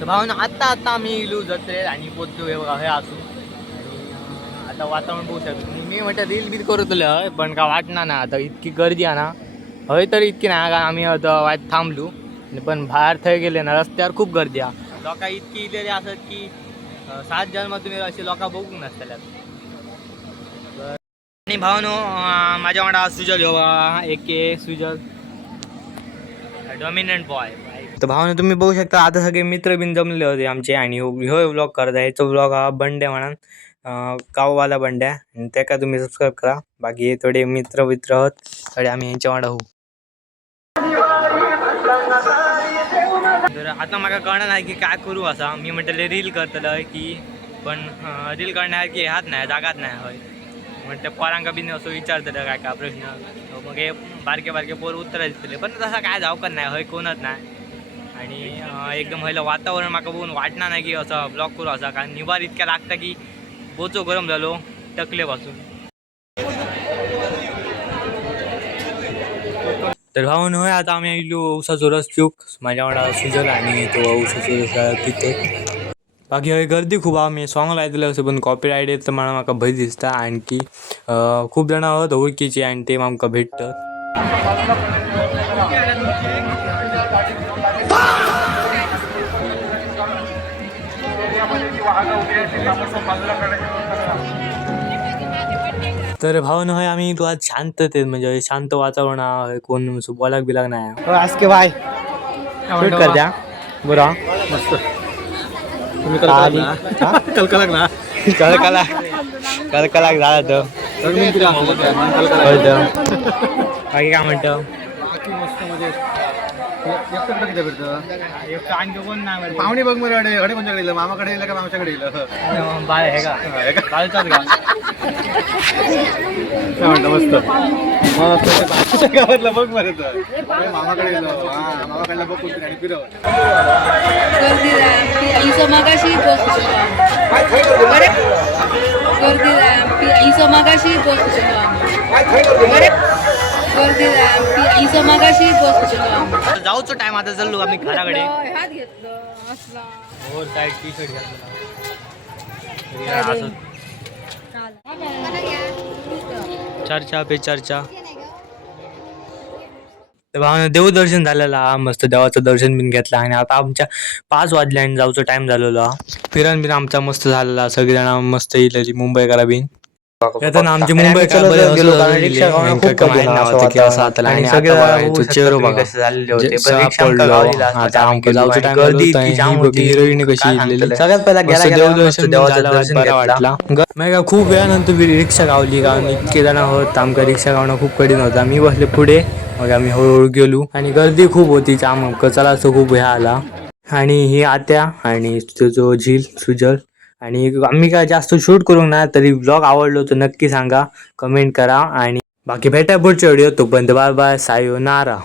तर भावना आता आम्ही इलू जत्रेत आणि पोचलो हे असू. आता वातावरण बघू शकतो. मी म्हटलं रील बील करू तुला पण का वाटणार ना आता इतकी गर्दी आहे ना. हय तर इतकी नाही का आम्ही आता वाट थांबलो पण बाहेर थंय गेले ना रस्त्यावर खूप गर्दी आहे. लोक इतकी इलेली असत की 7 जन्म तुम्ही असे लोक बघू नसतल्यात. आणि भावनो माझ्या वाटा सुजल हो एक सुजल डॉमिनंट बॉय. तर भावना तुम्ही बघू शकता आता सगळे मित्र बिन जमले होते आमचे आणि ह्यो व्लॉग करता. ह्याचा व्लॉग हा बंड्या म्हणून गाववाला बंड्या आणि त्या का तुम्ही सबस्क्राईब करा. बाकी थोडे मित्र आहोत थोडे आम्ही यांच्या वाडा होऊ. तर आता मला कळणार नाही की काय करू असा. मी म्हटलं रील करतलं की पण रील करण्यासारखी ह्यात नाही जागात नाही होय. म्हणते पोरांका बिन असं विचारतलं काय का प्रश्न मग हे बारके पोर उत्तर दिसतले पण तसं काय जावकत नाही होय कोणच नाही. आणि एकदम व्हायला वातावरण माका बघून वाटणार नाही की असं ब्लॉक करू असा कारण निवार इतक्या लागता की बोचो गरम झालो टकलेपासून. तर भाऊन होय आता आम्ही आलो ऊसाचो रस चूक माझ्या वाडा सुजल आणि तो ऊसाचो रस तिथे. बाकी हय गर्दी खूप आम्ही सॉंग लायतले असं पण कॉपीराईट येत तर मला म्हाका भय दिसता. आणखी खूप जण आहोत ओळखीचे आणि ते आमकां भेटतात. तर भावना होय आम्ही तू आज शांततेत म्हणजे शांत वातावरण आहे कोण बोलाक बिलाक नाही. आज के बाय शूट कर द्या बरं मस्त. तुम्ही कलकलाक ना कलकलाक झाला तर बाकी काय म्हणतं पाहुणे बघ मध्ये अडे कोणच्याकडे गेलं मामाकडे गेलं का मामाच्याकडे गेलं बाळ आहे का बाळचाच का काय म्हणतं मस्त गावातला बघ मध्ये मामाकडे गेलो मामाकडला बघ कुठे आणि फिरव जाऊचो टाइम आता चाललो आम्ही घराकडे. ओव्हर साईड टी शर्ट घेतला. चर्चा पे चर्चा. देवदर्शन झालेलं हा मस्त देवाचं दर्शन बिन घेतलं आणि आता आमच्या 5 वाजले आणि जाऊचं टाइम झालेला. फिरण बिन आमचा मस्त झालेला सगळेजण मस्त येईल मुंबईकरा बिन येतं ना आमची मुंबई खूप वेळानंतर रिक्षा गावली कारण इतके जण होत आमका रिक्षा गावणं खूप कठीण होता. मी बसले पुढे मग आम्ही हळूहळू गेलो आणि गर्दी खूप होती चला असं खूप ह्या आला. आणि ही आत्या आणि जो झील सुजल आणि आम्ही काय जास्त शूट करू ना तरी ब्लॉग आवडलो तर नक्की सांगा कमेंट करा आणि बाकी भेटा पुढच्या व्हिडिओ तोपर्यंत बाय बाय सायोनारा.